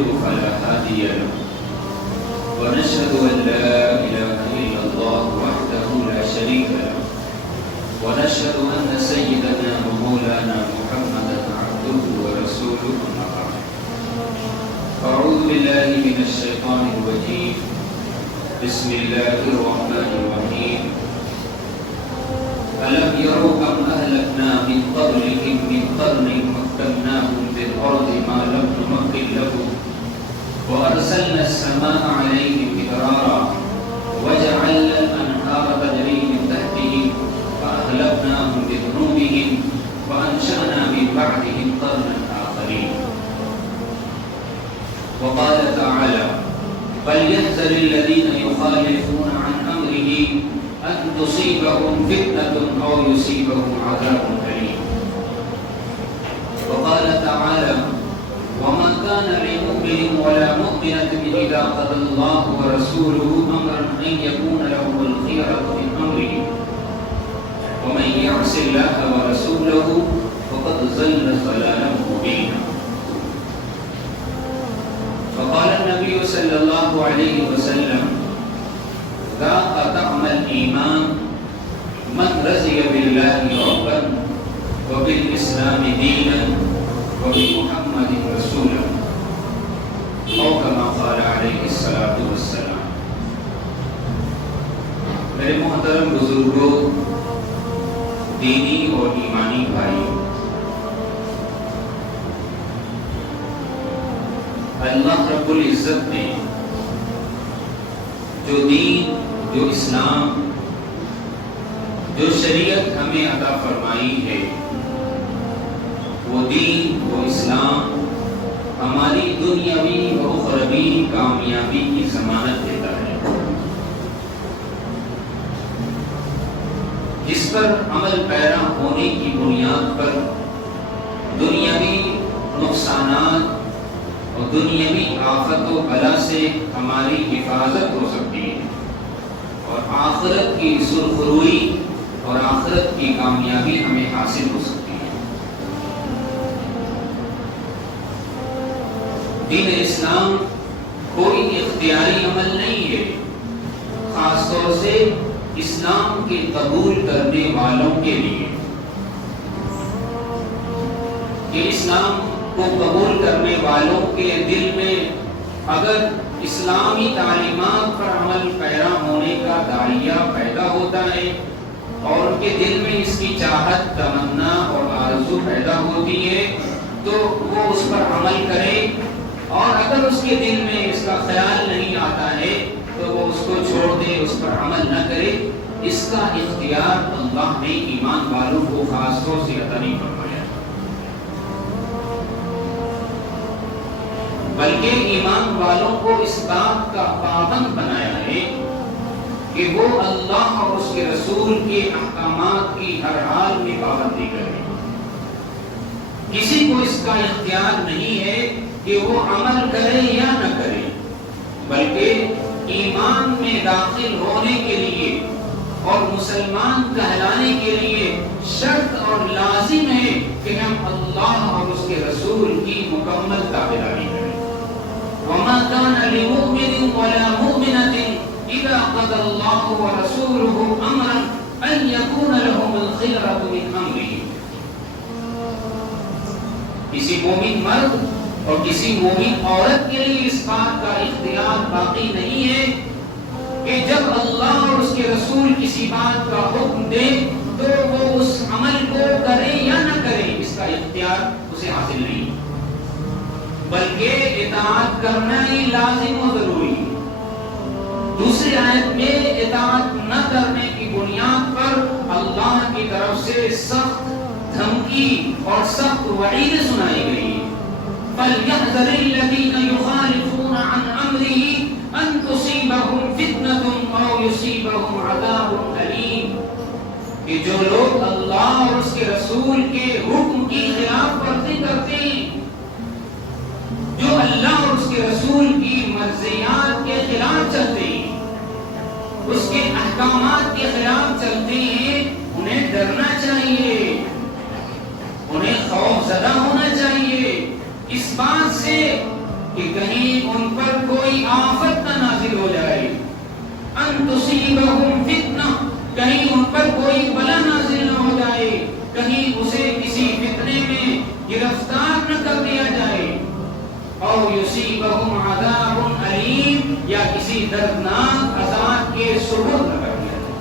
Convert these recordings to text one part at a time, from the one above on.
يضلل فلا هادي له ونشهد أن لا إله إلا الله وحده لا شريك له ونشهد أن سيدنا ومولانا محمدا عبده ورسوله أما بعد أعوذ بالله من الشيطان الرجيم بسم الله الرحمن الرحيم ألم يروا كم أهلكنا من قبلهم من قرن مكناهم في الأرض ما لم نمكن لهم وأرسلنا السماء عليهم مدرارا وجعلنا الأنهار تجري من تحتهم فأهلكناهم بذنوبهم وأنشأنا من بعدهم قرنا آخرين. وقال تعالى فليحذر الذين يخالفون عن أمره أن تصيبهم فتنة أو يصيبهم عذاب أليم. وقال تعالى وما كان لمؤمن ولا مؤمنة إذا قضى الله ورسوله أمرا أن يكون لهم الخيرة من أمره ومن يعص الله ورسوله فقد ضل ضلالا مبينا. فقال النبي صلى الله عليه وسلم ذاق طعم الإيمان من رضي بالله ربا وبالإسلام دينا وبمحمد رسولا أو كما قال عليه الصلاة والسلام. میرے محترم بزرگوں، دینی اور ایمانی بھائی، اللہ رب العزت نے جو دین، جو اسلام، جو شریعت ہمیں عطا فرمائی ہے، وہ دین، وہ اسلام ہماری دنیاوی و اخروی کامیابی کی ضمانت دیتا ہے، جس پر عمل پیرا ہونے کی بنیاد پر دنیاوی نقصانات اور دنیاوی آفت و بلا سے ہماری حفاظت ہو سکتی ہے اور آخرت کی سرخروئی اور آخرت کی کامیابی ہمیں حاصل ہو سکتی ہے۔ دین اسلام کوئی اختیاری عمل نہیں ہے، خاص طور سے اسلام کے قبول کرنے والوں کے لیے۔ کہ اسلام کو قبول کرنے والوں کے دل میں اگر اسلامی تعلیمات پر عمل پیرا ہونے کا داعیہ پیدا ہوتا ہے اور ان کے دل میں اس کی چاہت، تمنا اور آرزو پیدا ہوتی ہے تو وہ اس پر عمل کرے، اور اگر اس کے دل میں اس کا خیال نہیں آتا ہے تو وہ اس کو چھوڑ دے، اس پر عمل نہ کرے۔ اس کا اختیار اللہ نے ایمان والوں کو خاص طور سے عطا نہیں فرمایا، بلکہ ایمان والوں کو اس بات کا پابند بنایا ہے کہ وہ اللہ اور اس کے رسول کے احکامات کی ہر حال میں پابندی کرے۔ کسی کو اس کا اختیار نہیں ہے کہ وہ عمل کرے یا نہ کرے، بلکہ ایمان میں داخل ہونے کے لیے اور مسلمان کہلانے کے لیے شرط اور لازم ہے کہ ہم اللہ اور اس کے رسول کی مکمل تابعداری کریں۔ وَمَا كَانَ لِمُؤْمِنٍ وَلَا مُؤْمِنَةٍ إِذَا قَضَى اللَّهُ وَرَسُولُهُ أَمْرًا أَن يَكُونَ لَهُمُ الْخِيَرَةُ مِنْ أَمْرِهِمْ۔ کسی مومن مرد اور کسی مومن عورت کے لیے اس بات کا اختیار باقی نہیں ہے کہ جب اللہ اور اس کے رسول کسی بات کا حکم دے تو وہ اس عمل کو کرے یا نہ کرے، اس کا اختیار اسے حاصل نہیں، بلکہ اطاعت کرنا ہی لازم و ضروری ہے۔ دوسری آیت میں اطاعت نہ کرنے کی بنیاد پر اللہ کی طرف سے سخت دھمکی اور سخت وعید سنائی گئی ہے۔ فَلْيَحْذَرِ الَّذِينَ يُخَالِفُونَ عَنْ أَمْرِهِ أَن تُصِيبَهُمْ فِتْنَةٌ أَوْ يُصِيبَهُمْ عَذَابٌ أَلِيمٌ۔ کہ جو لوگ اللہ اور اس کے رسول کے حکم کی خلاف ورزی کرتے ہیں، جو اللہ اور اس کے رسول کی مرضیات کے خلاف چلتے ہیں، اس کے احکامات کے خلاف چلتے ہیں، انہیں ڈرنا چاہیے، انہیں خوف زدہ ہونا چاہیے اس بات سے کہ کہیں تصيبهم فتنہ، کہیں ان پر کوئی بلا نازل نہ ہو جائے، کہیں اسے کسی فتنے میں گرفتار نہ کر دیا جائے، اور یصیبهم عذاب علیم، یا کسی دردناک عذاب کے سپرد نہ کر دیا جائے۔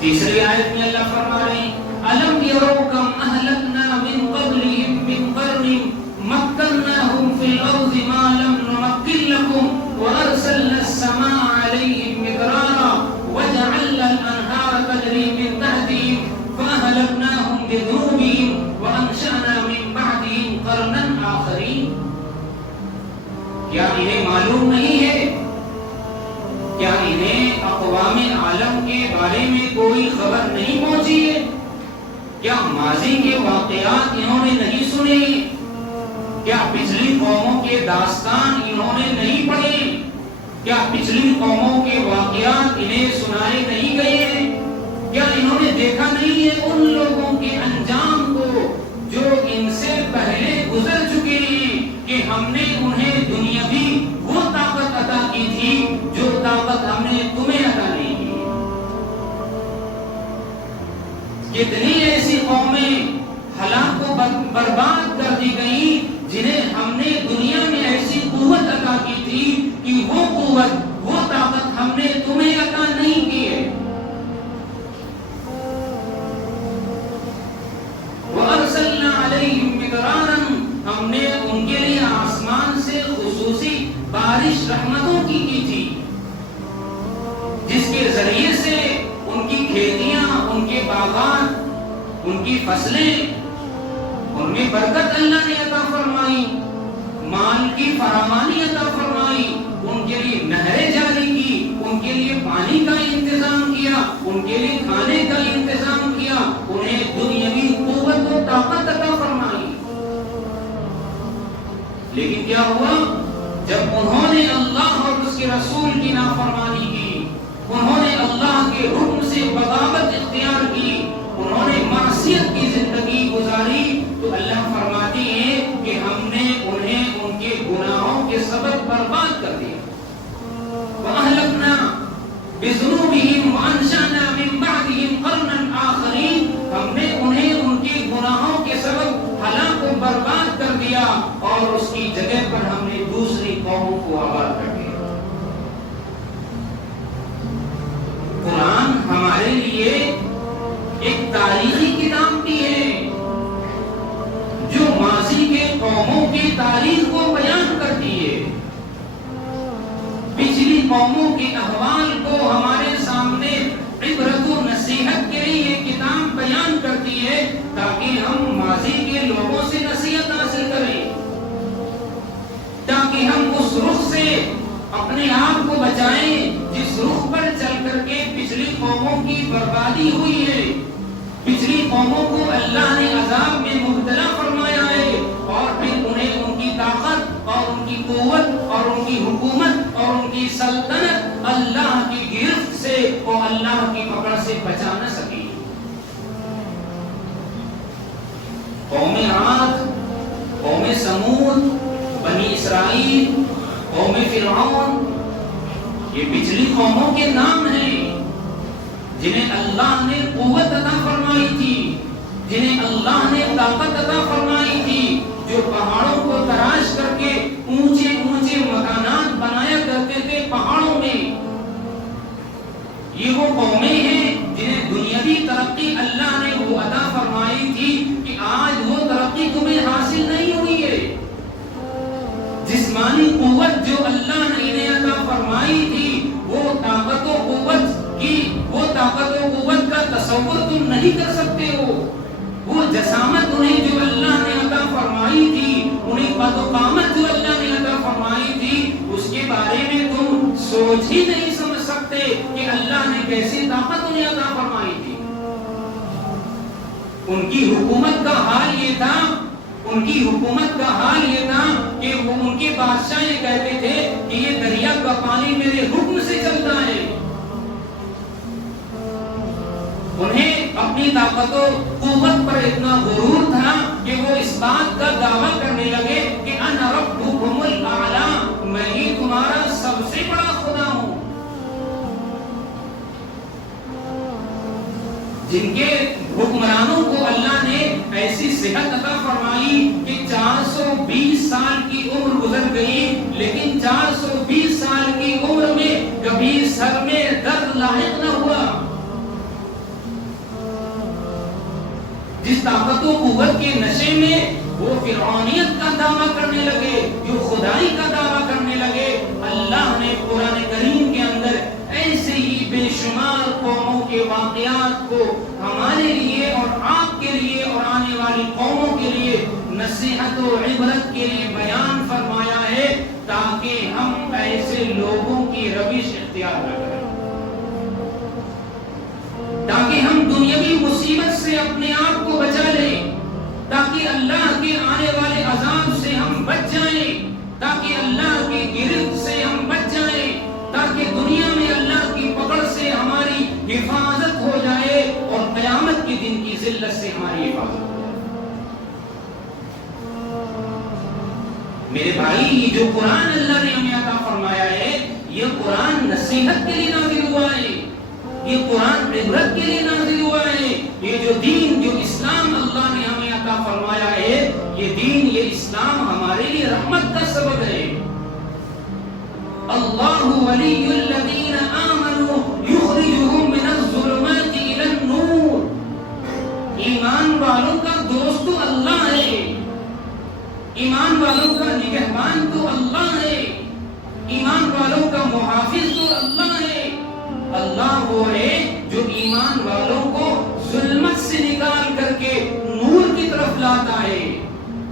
تیسری آیت میں اللہ فرما رہے ہیں الم یروا کم اہلکنا من قبلہم من قرن مکناہم فی الارض ما لم نمکن لکم وارسلنا السماء علیہم مدرارا وجعلنا الانہار تجری من تحتہم فاہلکناہم بذنوبہم وانشأنا من بعدہم قرنا آخرین۔ کیا انہیں معلوم نہیں ہے؟ کیا انہیں اقوام عالم کے بارے میں کوئی خبر نہیں پہنچی ہے؟ کیا ماضی کے واقعات انہوں نے نہیں سنے؟ کیا پچھلی قوموں کے داستان انہوں نے نہیں پڑھے؟ کیا پچھلی قوموں کے واقعات انہیں سنائے نہیں گئے ہیں؟ کیا انہوں نے دیکھا نہیں ہے ان لوگوں کے انجام کو جو ان سے پہلے گزر چکے ہیں، کہ ہم نے انہیں دنیاوی وہ طاقت عطا کی تھی جو طاقت ہم نے تمہیں عطا نہیں کی؟ کتنی ایسی قومیں ہلاک و برباد کر دی گئیں جنہیں ہم نے دنیا میں ایسی قوت عطا کی تھی کہ وہ قوت وہ طاقت ہم نے تمہیں عطا نہیں کی ہے۔ وَأَرْسَلْنَا عَلَيْهِمْ مِدْرَارًا، ہم نے ان کے لیے آسمان سے خصوصی بارش رحمتوں کی تھی، جس کے ذریعے سے ان کی کھیتیاں، ان کے باغات، ان کی فصلیں، ان میں برکت اللہ نے عطا فرمائی، مال کی فراوانی عطا فرمائی، ان کے لیے نہریں جاری کی، ان کے لیے پانی کا انتظام کیا، ان کے لیے کھانے کا انتظام کیا، انہیں دنیاوی قوت و طاقت عطا فرمائی۔ لیکن کیا ہوا؟ جب انہوں نے اللہ اور اس کے رسول کی نافرمانی کی، انہوں نے اللہ کے حکم سے بغاوت اختیار کی، انہوں نے معصیت کی زندگی گزاری، تو اللہ فرماتی ہے کہ ہم نے انہیں ان کے گناہوں کے سبب برباد کر دیا۔ وَأَهْلَكْنَا بِذُنُوبِهِمْ وَأَنشَأْنَا مِن بَعْدِهِمْ قَرْنًا آخَرِينَ، ہم نے انہیں ان کے گناہوں کے سبب ہلاک و برباد کر دیا، اور اس کی جگہ پر ہم نے دوسری قوموں کو آباد کر دیا۔ قرآن ہمارے لیے ایک تاریخی کتاب بھی ہے جو ماضی کے قوموں کی تاریخ کو بیان کرتی ہے، پچھلی قوموں کے احوال کو ہمارے سامنے عبرت و نصیحت کے لیے یہ کتاب بیان کرتی ہے، تاکہ ہم ماضی کے لوگوں سے نصیحت حاصل کریں، تاکہ ہم اس رخ سے اپنے آپ کو بچائیں جس رخ پر چل کر کے پچھلی قوموں کی بربادی ہوئی ہے، پچھلی قوموں کو اللہ نے عذاب میں مبتلا فرمایا ہے، اور پھر انہیں ان کی طاقت اور ان کی قوت اور ان کی حکومت اور ان کی سلطنت اللہ کی گرفت سے اور اللہ کی پکڑ سے بچا نہ سکی۔ قوم عاد، قوم سمود، بنی اسرائیل، قوم فرعون، یہ پچھلی قوموں کے نام ہیں جنہیں اللہ نے قوت عطا فرمائی تھی، جنہیں اللہ نے طاقت عطا فرمائی تھی، جو پہاڑوں کو تراش کر کے اونچے اونچے مکانات بنایا کرتے تھے پہاڑوں میں۔ یہ وہ قومیں ہیں جنہیں دنیاوی ترقی اللہ نے وہ عطا فرمائی تھی کہ آج وہ ترقی تمہیں حاصل نہیں ہوئی ہے۔ جسمانی قوت جو اللہ نے انہیں عطا فرمائی تھی، وہ طاقت و قوت کی، وہ طاقت و قوت کا تصور تم نہیں کر سکتے ہو۔ وہ جسامت انہیں جو اللہ نے عطا فرمائی تھی، انہیں قد و قامت جو اللہ نے عطا فرمائی تھی، اس کے بارے میں تم سوچ ہی نہیں سمجھ سکتے کہ اللہ نے کیسی طاقت انہیں عطا فرمائی تھی۔ ان کی حکومت کا حال یہ تھا، ان کی حکومت کا حال یہ تھا کہ وہ ان کے بادشاہ یہ کہتے تھے کہ یہ دریا کا پانی میرے حکم سے چلتا ہے۔ انہیں اپنی طاقت و قوت پر اتنا غرور تھا کہ وہ اس بات کا دعویٰ کرنے لگے کہ انا ربکم الاعلی، سے بڑا خدا ہوں، جن کے حکمرانوں کو اللہ نے ایسی صحت عطا فرمائی کہ 420 سال کی عمر گزر گئی، لیکن 420 سال کی عمر میں کبھی سر میں درد لاحق نہ ہوا۔ جس طاقت و قوت کے نشے میں وہ فرعونیت کا دعویٰ کرنے لگے، جو خدائی کا دعویٰ کرنے لگے، اللہ نے قرآن کریم کے اندر ایسے ہی بے شمار قوموں کے واقعات کو ہمارے لیے اور آپ کے لیے اور آنے والی قوموں کے لیے نصیحت و عبرت کے لیے بیان فرمایا ہے، تاکہ ہم ایسے لوگوں کی روش اختیار نہ کریں، تاکہ ہم دنیاوی مصیبت سے اپنے آپ کو بچا لیں، تاکہ اللہ کے آنے والے عذاب سے ہم بچ جائیں، تاکہ اللہ کے گرفت سے ہم بچ جائیں، تاکہ دنیا میں اللہ کی پکڑ سے ہماری حفاظت ہو جائے اور قیامت کے دن کی ذلت سے ہماری حفاظت ہو جائے۔ میرے بھائی، یہ جو قرآن اللہ نے ہمیں عطا فرمایا ہے، یہ قرآن نصیحت کے لیے نازل ہوا ہے، یہ قرآن عبرت کے لیے نازل ہوا ہے۔ یہ جو دین، جو اسلام اللہ نے ہمیں عطا فرمایا ہے، یہ دین، یہ اسلام ہمارے لیے رحمت کا سبب ہے۔ اللہ ولی الذین آمنوا یخرجہم من الظلمات الی النور۔ ایمان والوں کا دوست تو اللہ ہے، ایمان والوں کا نگہبان تو اللہ ہے، ایمان والوں کا محافظ تو اللہ ہے۔ اللہ وہ ہے جو ایمان والوں کو ظلمت سے نکال کر کے نور کی طرف لاتا ہے،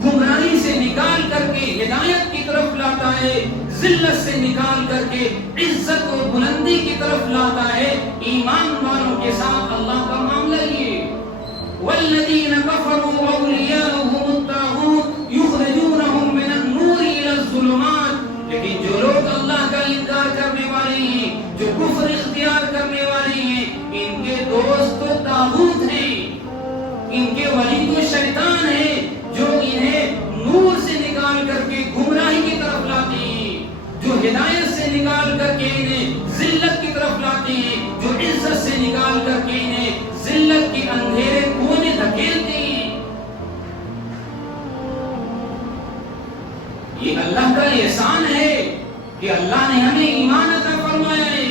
گمراہی سے نکال کر کے ہدایت کی طرف لاتا ہے، ذلت سے نکال کر کے عزت اور بلندی کی طرف لاتا ہے۔ ایمان والوں کے ساتھ اللہ کا معاملہ یہ، والذین کفروا اولیاؤہم الطاغوت یخرجونہم من النور الی الظلمات۔ لیکن جو لوگ اللہ کا انکار کرنے والے ہیں، جو کفر اختیار کرنے والے ہیں، ان کے دوست تو طاغوت ہیں، ان کے ولی تو شیطان ہیں، جو انہیں نور سے نکال کر کے گمراہی کی طرف لاتے ہیں، جو ہدایت سے نکال کر کے انہیں ذلت کی طرف لاتے ہیں، جو عزت سے نکال کر کے انہیں ذلت کے اندھیرے کنویں میں دھکیلتے ہیں۔ یہ اللہ کا احسان ہے کہ اللہ نے ہمیں ایمان عطا فرمایا ہے،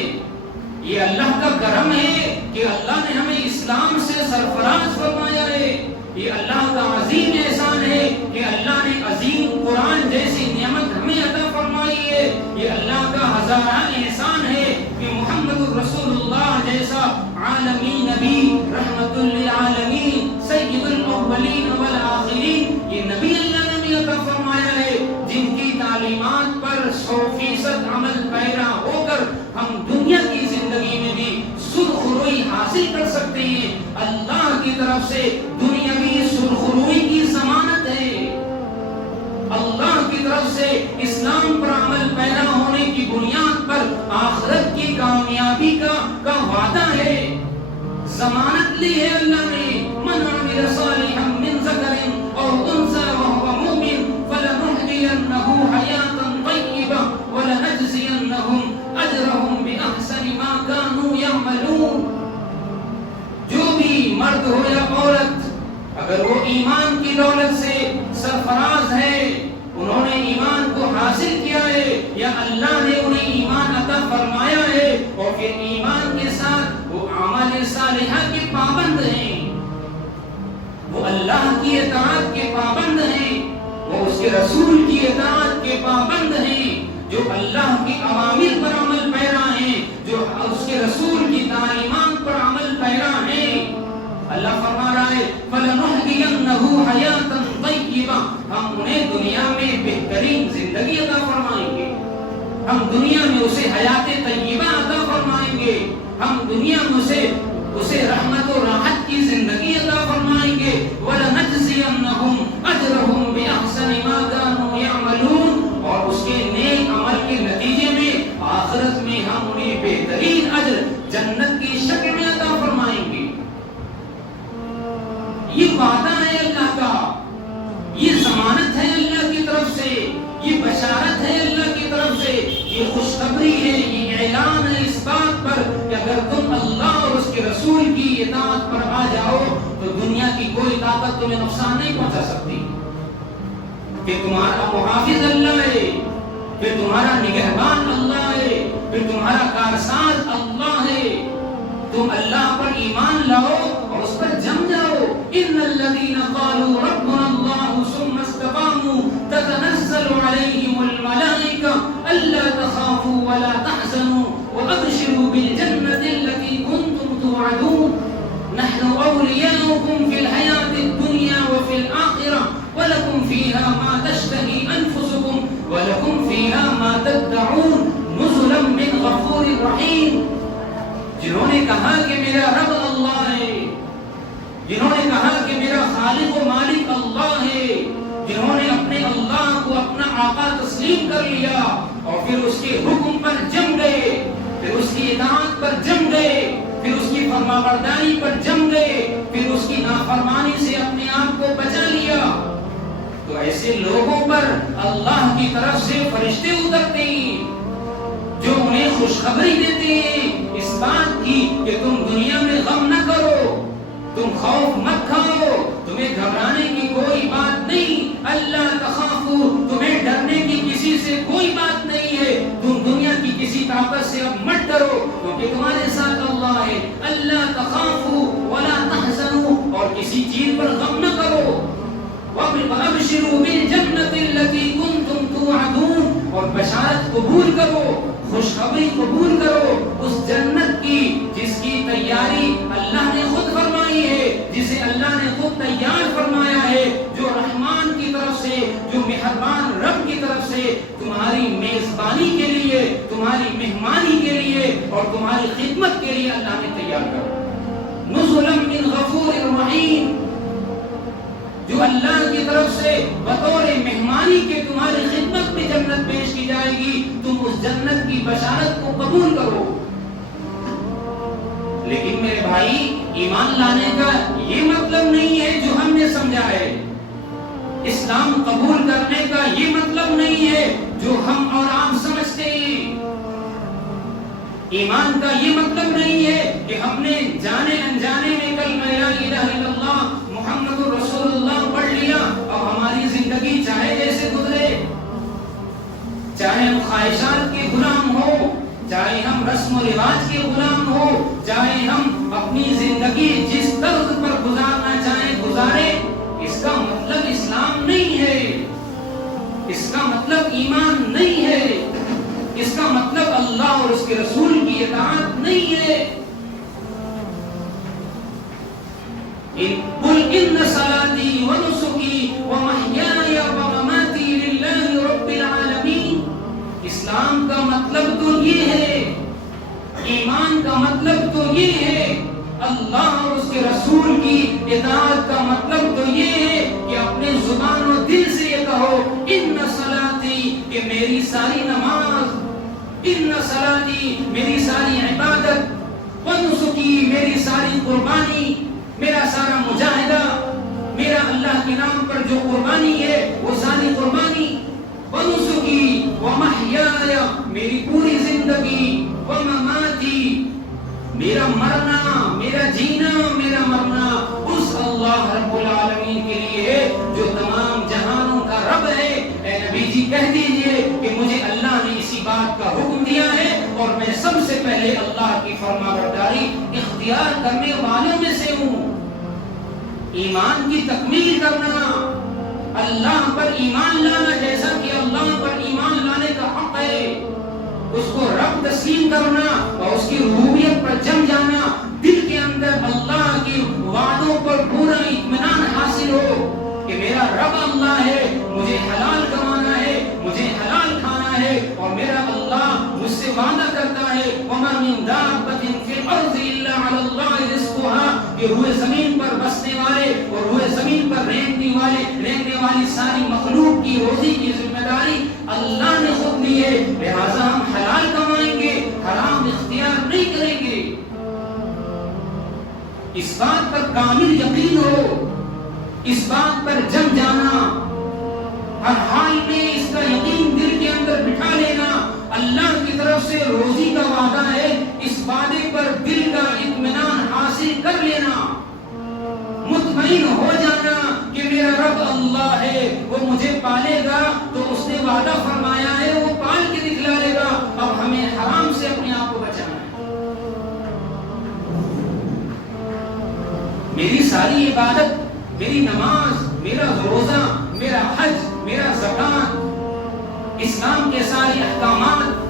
یہ اللہ کا کرم ہے کہ اللہ نے ہمیں اسلام سے سرفراز فرمایا ہے، یہ اللہ کا عظیم احسان ہے کہ اللہ نے عظیم قرآن جیسی نعمت ہمیں عطا فرمائی ہے، یہ اللہ کا ہزارہ احسان ہے کہ محمد رسول اللہ جیسا عالمی نبی، رحمت للعالمین، سید الاولین والآخرین، یہ نبی اللہ نے ہمیں عطا فرمایا ہے، جن کی تعلیمات پر 100% عمل پیرا ہو کر ہم دنیا کی زندگی میں بھی سرخروئی حاصل کر سکتے ہیں۔ اللہ کی طرف سے دنیاوی سرخروئی کی ضمانت ہے، اللہ کی طرف سے اسلام پر عمل پیرا ہونے کی بنیاد پر آخرت کی کامیابی کا وعدہ ہے، ضمانت لی ہے اللہ نے۔ من عمل صالحا من ذکر او انثى وهو مؤمن فلنحيينه حياة طيبة ولنجزينهم اجرهم باحسن ما كانوا يعملون۔ جو بھی مرد ہو یا عورت، اگر وہ ایمان کی دولت سے سرفراز ہے، انہوں نے ایمان کو حاصل کیا ہے یا اللہ نے انہیں ایمان عطا فرمایا ہے، اور پھر ایمان کے ساتھ وہ اعمال صالحہ کے پابند ہیں، وہ اللہ کی اطاعت کے پابند ہیں، وہ اس کے رسول کی اطاعت کے پابند ہیں، جو اللہ کی اوامر پر عمل پیرا ہیں، جو اس کے رسول کی تعلیمات پر عمل پیرا ہیں۔ اللہ فرما رہا ہے فَلَنُحْيِيَنَّهُ حَيَاةً طَيِّبَةً، ہم انہیں دنیا میں بہترین زندگی عطا فرمائیں گے، ہم دنیا میں اسے حیات طیبہ عطا فرمائیں گے، ہم دنیا میں اسے رحمت و راحت کی زندگی عطا فرمائیں گے۔ وَلَنَجْزِيَنَّهُمْ أَجْرَهُمْ بِأَحْسَنِ مَا كَانُوا يَعْمَلُونَ، اور اس کے نیک عمل کے نتیجے میں آخرت میں ہم انہیں بہترین اجر جنت کی شکل میں عطا فرمائیں گے۔ یہ وعدہ ہے اللہ کا، یہ ضمانت ہے اللہ کی طرف سے، یہ بشارت ہے اللہ کی طرف سے یہ خوشخبری ہے، یہ اعلان ہے اس بات پر کہ اگر تم اللہ اور اس کے رسول کی اطاعت پر آ جاؤ تو دنیا کی کوئی طاقت تمہیں نقصان نہیں پہنچا سکتی، کہ تمہارا محافظ اللہ ہے، پھر تمہارا نگہبان اللہ ہے، پھر تمہارا کارساز اللہ ہے۔ تم اللہ پر ایمان لاؤ اور اس پر جم جاؤ۔ ان الذين قالوا ربنا الله ثم استقاموا تتنزل عليهم الملائكة الا تخافوا ولا تحزنوا وابشروا بالجنة التي كنتم توعدون نحن اولياؤكم في الحياة الدنيا وفي الآخرة ولكم فيها ما تشتهي انفسكم ولكم فيها ما تدعون نزلا من غفور رحيم۔ جنہوں نے کہا کہ میرا رب اللہ ہے، جنہوں نے کہا کہ میرا خالق و مالک اللہ ہے، جنہوں نے اپنے اللہ کو اپنا آقا تسلیم کر لیا اور پھر اس کے حکم پر جم گئے، پھر اس کی اطاعت پر جم گئے، پھر اس کی فرمانبرداری پر جم گئے، پھر اس کی نافرمانی سے اپنے آپ کو بچا لیا، تو ایسے لوگوں پر اللہ کی طرف سے فرشتے اترتے ہیں جو انہیں خوشخبری دیتے ہیں اس بات کی کہ تم دنیا میں غم نہ کرو، تم خوف مت کھاؤ، تمہیں گھبرانے کی کوئی بات نہیں، اللہ تخافو، تمہیں ڈرنے کی کسی سے کوئی بات نہیں ہے، تم دنیا کی کسی طاقت سے اب مت ڈرو کیونکہ تمہارے ساتھ اللہ ہے، اللہ تخافو ولا تحزنوا، اور کسی چیز پر غم نہ کرو، وَأَبْشِرُوا بِالْجَنَّةِ الَّتِي كُنْتُمْ تُوعَدُونَ، اور بشارت قبول کرو، خوشخبری قبول کرو اس جنت کی جس کی تیاری اللہ نے خود فرمائی ہے، جسے اللہ نے خود تیار فرمایا ہے، جو رحمان کی طرف سے، جو مہربان رب کی طرف سے تمہاری میزبانی کے لیے، تمہاری مہمانی کے لیے اور تمہاری خدمت کے لیے اللہ نے تیار کر نزلا من غفور رحیم، جو اللہ کی طرف سے بطور مہمانی کے تمہاری خدمت میں جنت پیش کی جائے گی، تم اس جنت کی بشارت کو قبول کرو۔ لیکن میرے بھائی، ایمان لانے کا یہ مطلب نہیں ہے جو ہم نے سمجھا ہے، اسلام قبول کرنے کا یہ مطلب نہیں ہے جو ہم اور آپ سمجھتے ہیں، ایمان کا یہ مطلب نہیں ہے کہ ہم نے جانے انجانے میں کلمہ لا الہ الا اللہ محمد رسول اللہ پڑھ لیا اور ہماری زندگی چاہے جیسے گزرے، چاہے ہم خواہشات کے غلام ہو، چاہے ہم رسم و رواج کے غلام ہو، چاہے ہم اپنی زندگی جس طرز پر گزارنا چاہیں گزارے، اس کا مطلب اسلام نہیں ہے، اس کا مطلب ایمان نہیں ہے، اس کا مطلب اللہ اور اس کے رسول کی اطاعت نہیں ہے۔ قل ان صلاتي ونسكي ومحياي ومماتي لله رب العالمین، اسلام کا مطلب تو یہ ہے، ایمان کا مطلب تو یہ ہے، اللہ اور اس کے رسول کی اطاعت کا مطلب تو یہ ہے کہ اپنے زبان و دل سے یہ کہو ان صلاتی، کہ میری ساری نماز، ان صلاتی میری ساری عبادت، ونسکی میری ساری قربانی، میرا سارا مجاہدہ، میرا اللہ کے نام پر جو قربانی ہے وہ ساری قربانی، ونسکی ومحیاي میری پوری زندگی، ومماتی میرا مرنا، میرا جینا، میرا مرنا اس اللہ رب العالمین کے لیے ہے جو تمام جہانوں کا رب ہے۔ اے نبی جی کہہ دیجئے کہ مجھے اللہ نے اسی بات کا حکم دیا ہے اور میں سب سے پہلے اللہ کی فرمانبرداری اختیار کرنے والوں میں سے ہوں۔ ایمان کی تکمیل کرنا، اللہ پر ایمان لانا جیسا کہ اللہ پر ایمان لانے کا حق ہے، اس کو رب تسلیم کرنا اور اس کی ربوبیت پر جم جانا، دل کے اندر اللہ کے وعدوں پر پورا اطمینان حاصل ہو کہ میرا رب اللہ ہے، مجھے حلال کمانا ہے، مجھے حلال کھانا ہے اور میرا اللہ مجھ سے وعدہ کرتا ہے وَمَا مِن دَابَّةٍ فِي الْأَرْضِ إِلَّا عَلَى اللَّهِ رِزْقُهَا، کہ روئے زمین پر بسنے والے اور روئے زمین پر رہنے والی ساری مخلوق کی روزی کی ذمہ داری اللہ نے خود لی ہے، لہذا ہم حلال کمائیں گے، حرام اختیار نہیں کریں گے۔ اس بات پر کامل یقین ہو، اس بات پر جم جانا، ہر حال میں اس کا یقین دل کے اندر بٹھا لینا، اللہ روزی کا وعدہ ہے، اس وعدے پر دل کا اطمینان حاصل کر لینا، مطمئن ہو جانا کہ میرا رب اللہ ہے، وہ مجھے پالے گا، تو اس نے وعدہ فرمایا ہے وہ پال کے دکھلا لے گا۔ اب ہمیں حرام سے اپنے آپ کو بچانا ہے۔ میری ساری عبادت، میری نماز، میرا روزہ، میرا حج، میرا زکات، اسلام کے سارے احکامات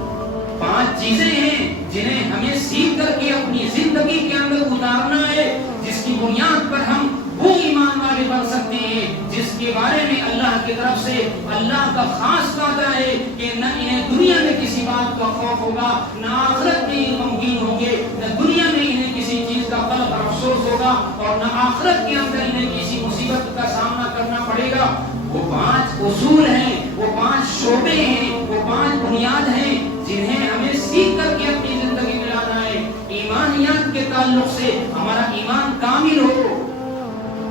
5 چیزیں ہیں جنہیں ہمیں سیکھ کر کے اپنی زندگی کے اندر اتارنا ہے، جس کی بنیاد پر ہم وہ ایمان والے بن سکتے ہیں جس کے بارے میں اللہ کی طرف سے اللہ کا خاص وعدہ ہے کہ نہ انہیں دنیا میں کسی بات کا خوف ہوگا، نہ آخرت میں یہ غمگین ہوں گے، نہ دنیا میں انہیں کسی چیز کا قلق اور افسوس ہوگا، اور نہ آخرت کے اندر انہیں کسی مصیبت کا سامنا کرنا پڑے گا۔ وہ 5 اصول ہیں، وہ 5 شعبے ہیں، وہ 5 بنیاد ہیں جنہیں ہمیں سیکھ کر کے اپنی زندگی میں لانا ہے۔ ایمانیات کے تعلق سے ہمارا ایمان کامل ہو،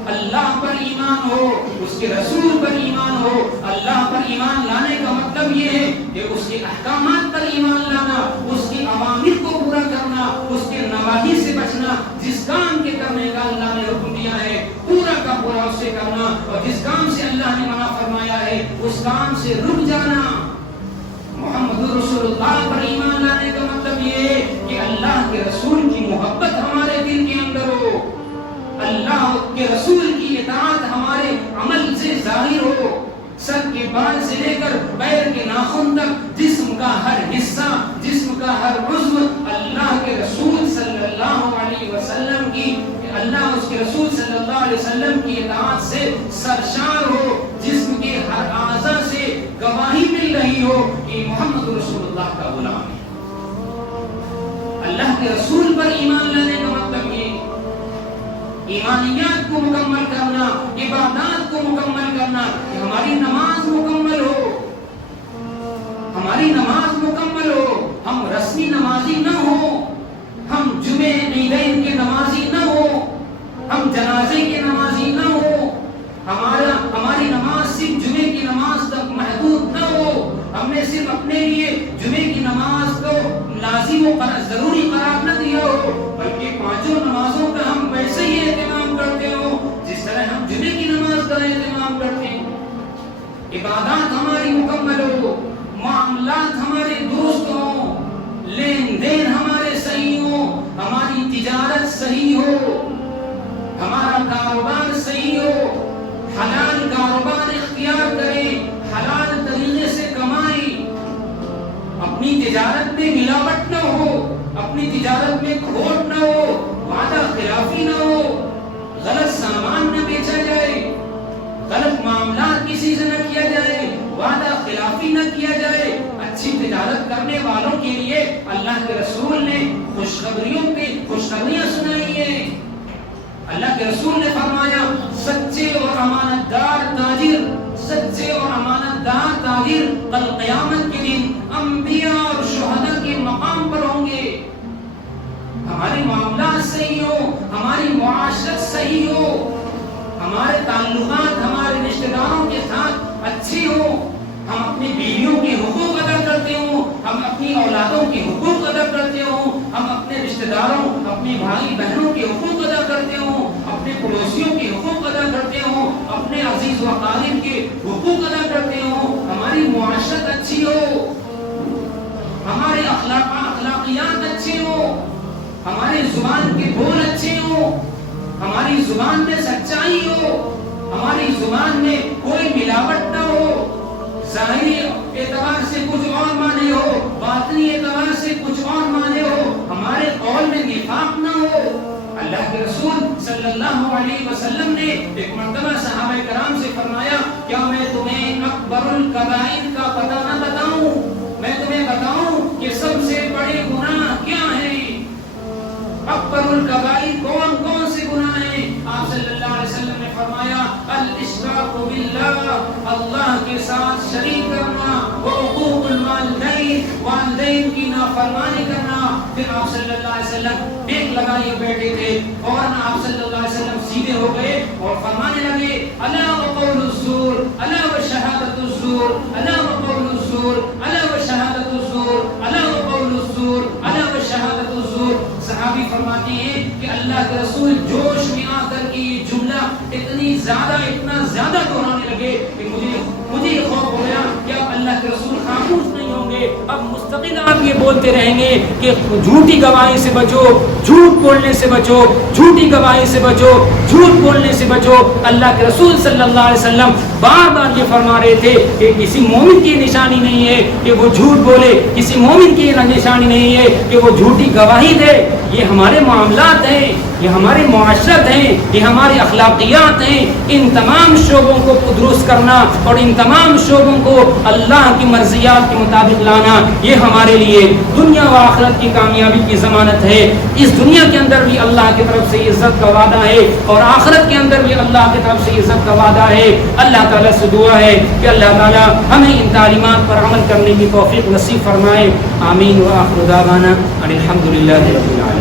اللہ پر ایمان ہو، اس کے رسول پر ایمان ہو۔ اللہ پر ایمان لانے کا مطلب یہ ہے کہ اس کے احکامات پر ایمان لانا، اس کے اوامر کو پورا کرنا، اس کے نواہی سے بچنا، جس کام کے کرنے کا اللہ نے حکم دیا ہے پورا کا پورا اسے کرنا، اور جس کام سے اللہ نے منع فرمایا ہے اس کام سے رک جانا۔ محمد رسول اللہ پر ایمان لانے کا مطلب یہ ہے کہ اللہ کے رسول کی محبت ہمارے دل کے اندر ہو، اللہ کے رسول کی اطاعت ہمارے عمل سے ظاہر ہو، سر کے بال سے لے کر پیر کے ناخن تک جسم کا ہر حصہ، جسم کا ہر عضو اللہ کے رسول صلی اللہ علیہ وسلم کی، اللہ اس کے رسول صلی اللہ علیہ وسلم کی اطاعت سے سرشار ہو، جسم کے ہر اعضاء سے گواہی مل رہی ہو کہ محمد رسول اللہ کا غلام ہے۔ اللہ کے رسول پر ایمان لانے کا مطلب یہ ایمانیات کو مکمل کرنا، عبادات کو مکمل کرنا، کہ ہماری نماز مکمل ہو، ہماری نماز مکمل ہو، ہم رسمی نمازی نہ ہو، ہم جمعے عیدین کے نمازی نہ ہو، ہم جنازے کے نمازی نہ ہو، ہماری نماز صرف جمعے کی نماز تک محدود نہ ہو، ہم نے صرف اپنے لیے جمعے کی نماز کو لازم و ضروری قرار نہ دیا ہو، بلکہ 5 نمازوں کا ہم ویسے ہی اہتمام کرتے ہو جس طرح ہم جمعے کی نماز کا اہتمام کرتے ہیں۔ عبادات ہماری مکمل ہو، معاملات ہمارے درست ہوں، لین دین ہمارے صحیح ہو، ہماری تجارت صحیح ہو، ہمارا کاروبار صحیح ہو، حلال کاروبار اختیار کریں، حلال طریقے سے کمائیں، اپنی تجارت میں ملاوٹ نہ ہو، اپنی تجارت میں کھوٹ نہ ہو، وعدہ خلافی نہ ہو، غلط سامان نہ بیچا جائے، غلط معاملات کسی سے نہ کیا جائے، وعدہ خلافی نہ کیا جائے۔ اچھی تجارت کرنے والوں کے لیے اللہ کے رسول نے خوشخبریاں سنائی ہیں۔ اللہ کے رسول نے فرمایا سچے اور امانت دار تاجر، سچے اور امانت دار تاجر کل قیامت کے دن انبیاء اور شہداء کے مقام پر ہوں گے۔ ہمارے معاملات صحیح ہو، ہماری معاشرت صحیح ہو، ہمارے تعلقات ہمارے رشتہ داروں کے ساتھ اچھی ہو، ہم اپنی بیویوں کے حقوق ادا کرتے ہوں، ہم اپنی اولادوں کے حقوق ادا کرتے ہوں، ہم اپنے رشتہ داروں، اپنے بھائی بہنوں کے حقوق ادا کرتے ہوں، اپنے پڑوسیوں کے حقوق ادا کرتے ہوں، اپنے عزیز و اقارب کے حقوق ادا کرتے ہوں، ہماری معاشرت اچھی ہو، ہمارے اخلاقیات اچھے ہوں، ہماری زبان کے بول اچھے ہوں، ہماری زبان میں سچائی ہو، ہماری زبان میں کوئی ملاوٹ نہ ہو، ظاہری اعتبار سے کچھ اور مانے ہو، باطنی اعتبار سے کچھ اور مانے ہو، ہمارے قول میں نفاق نہ ہو۔ اللہ کے رسول صلی اللہ علیہ وسلم نے ایک مرتبہ صحابہ کرام سے فرمایا کیا میں تمہیں اکبر الکبائر کا پتہ نہ بتاؤں، میں تمہیں بتاؤں کہ سب سے بڑے گناہ کیا ہیں؟ اکبر الکبائر کون کون سے گناہ ہیں؟ آپ صلی اللہ علیہ وسلم نے فرمایا الاشراک باللہ، اللہ کے ساتھ شریک کرنا، وعقوق الوالدین، والدین کی نافرمانی کرنا۔ پھر آپ صلی اللہ علیہ وسلم بیک لگائے بیٹھے تھے، اور آپ صلی اللہ علیہ وسلم سیدھے ہو گئے اور فرمانے لگے الا وقول الزور، الا وشہادۃ الزور، الا وقول الزور، الا وشہادۃ الزور، الا وقول الزور۔ فرماتے ہیں کہ اللہ کے رسول جوش میں آ کر کے یہ جملہ اتنا زیادہ دہرانے لگے کہ مجھے یہ خوف ہو گیا کہ اب اللہ کے رسول خاموش نہیں ہوں گے، اب مستقل آپ یہ بولتے رہیں گے کہ جھوٹی گواہی سے بچو، جھوٹ بولنے سے بچو، جھوٹی گواہی سے بچو، جھوٹ بولنے سے بچو۔ اللہ کے رسول صلی اللہ علیہ وسلم بار بار یہ فرما رہے تھے کہ کسی مومن کی نشانی نہیں ہے کہ وہ جھوٹ بولے، کسی مومن کی نشانی نہیں ہے کہ وہ جھوٹی گواہی دے۔ یہ ہمارے معاملات ہیں، یہ ہماری معاشرت ہیں، یہ ہماری اخلاقیات ہیں۔ ان تمام شعبوں کو درست کرنا اور ان تمام شعبوں کو اللہ کی مرضیات کے مطابق لانا، یہ ہمارے لیے دنیا و آخرت کی کامیابی کی ضمانت ہے۔ اس دنیا کے اندر بھی اللہ کی طرف سے عزت کا وعدہ ہے اور آخرت کے اندر بھی اللہ کی طرف سے عزت کا وعدہ ہے۔ اللہ تعالیٰ سے دعا ہے کہ اللہ تعالیٰ ہمیں ان تعلیمات پر عمل کرنے کی توفیق نصیب فرمائے۔ آمین و آخر دعوانا ان الحمد للہ رب العالمین۔